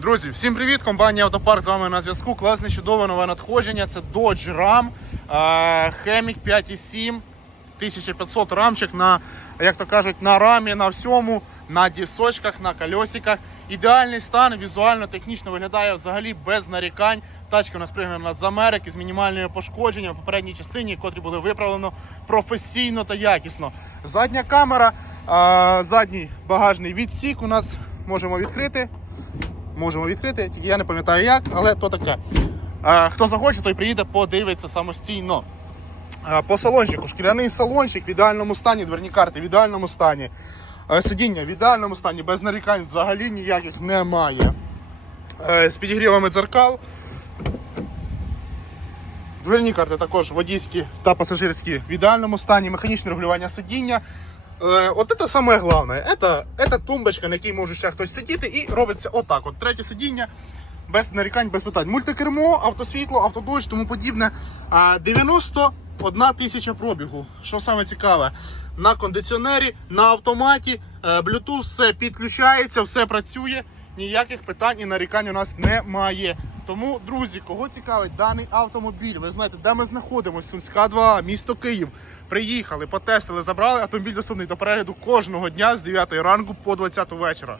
Друзі, всім привіт! Компанія Автопарк з вами на зв'язку. Класне чудове нове надходження. Це Dodge Ram Hemic 5.7 1500 рамчик на, як то кажуть, на рамі, на всьому, на дісочках, на кольосиках. Ідеальний стан, візуально, технічно виглядає взагалі без нарікань. Тачка у нас пригнана з Америки з мінімальними пошкодженнями в попередній частині, котрі були виправлено професійно та якісно. Задня камера, е, задній багажний відсік у нас можемо відкрити можемо відкрити, тільки я не пам'ятаю як, але то таке. Хто захоче, той приїде, подивиться самостійно. По салончику, шкіряний салончик в ідеальному стані, дверні карти в ідеальному стані. Сидіння в ідеальному стані, без нарікань взагалі ніяких немає. З підігрівами дзеркал. Дверні карти також водійські та пасажирські в ідеальному стані, механічне регулювання сидіння. Е, От це саме головне. Це, тумбочка, на якій може ще хтось сидіти, і робиться отак. От третє сидіння. Без нарікань, без питань. Мультикермо, автосвітло, автодощ, тому подібне. 91 тисяча пробігу. Що саме цікаве, на кондиціонері, на автоматі, е, Bluetooth все підключається, все працює. Ніяких питань і нарікань у нас немає. Тому, друзі, кого цікавить даний автомобіль, ви знаєте, де ми знаходимося, Сумська 2, місто Київ. Приїхали, потестили, забрали автомобіль доступний до перегляду кожного дня з 9 ранку по 20 вечора.